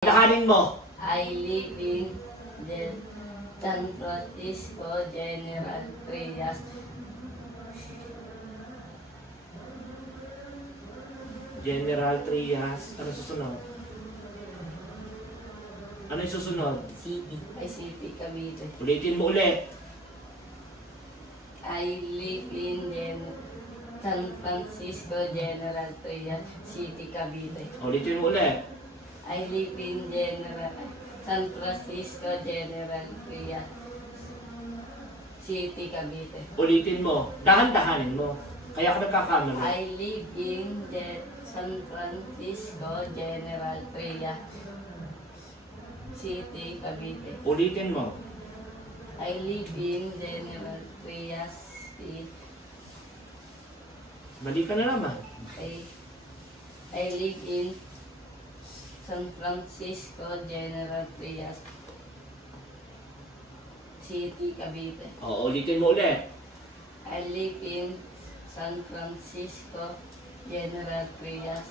Nakanin mo. I live in San Francisco, General Trias. General Trias. Ano susunod? Ano yung susunod? City. Ay, City, Cavite. Ulitin mo ulit. I live in San Francisco, General Trias, City, Cavite. Ulitin mo ulit. I live in San Francisco, General Trias, City, Cavite. Ulitin mo. Dahan-dahanin mo. Kaya ka nagkakamali. I live in San Francisco, General Trias, City, Cavite. Ulitin mo. I live in General Trias City. Balik ka na naman. I live in San Francisco, General Trias, City, Cavite. O, ulitin mo ulit. I live in San Francisco, General Trias,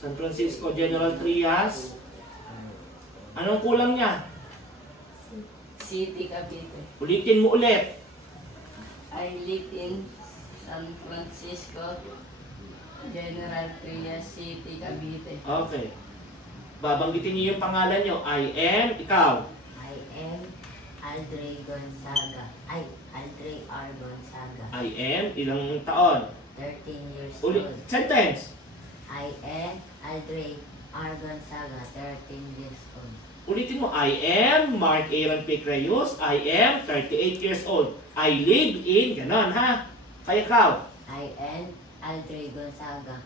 San Francisco, General Trias. Anong kulang niya? City, Cavite. Ulitin mo ulit. I live in San Francisco, General Trias, City, Cavite. Okay. Babanggitin niyo yung pangalan niyo. I am, ikaw. I am Aldre Gonzaga. Aldre R. Gonzaga. I am, ilang taon? 13 years Ulit. old. Sentence. I am Aldre R. Gonzaga. 13 years old. Ulitin mo. I am Mark Aaron P. Creyos. I am 38 years old. I live in, ganon ha. Kaya ikaw. I am Aldre Gonzaga.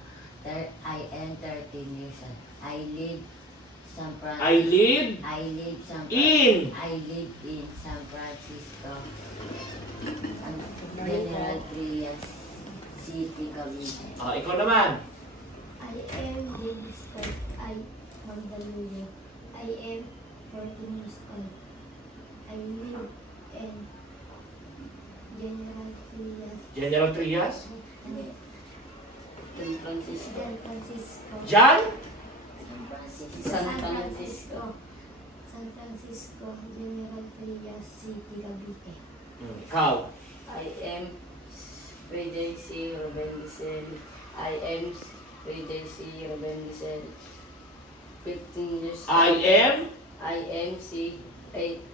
I am 13 years old. I live San Francisco. I live in. I live in San Francisco. General Trias City, Cavite. Ikaw naman. I am Davis I Magdalena. I am 14 years old. I live in General Trias, General Trias. San Francisco. San Francisco. Jan? San Francisco. San Francisco, General Trias City, Cavite. Ikaw. I am PJC Ruben Licel. I am PJC Ruben Licel. 15 years old. I am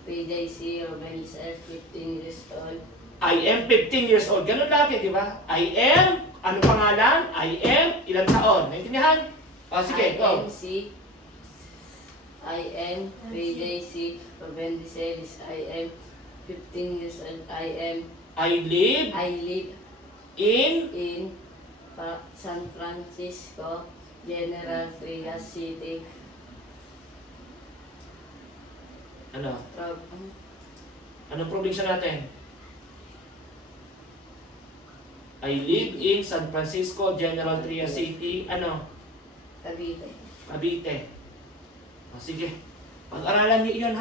PJC Ruben Licel, 15 years old. I am 15 years old. Ganun lagi, di ba? I am, ano pangalan? I am, ilang taon. Naintindihan? Sige, go. I am PJC Ruben Licel. I am 15 years old. I live I live in in San Francisco, General Trias City. ano? Anong probinsya natin? I live in San Francisco, General Trias City. Ano? Cavite. Cavite. Sige. Pag-aralan niyo iyon ha.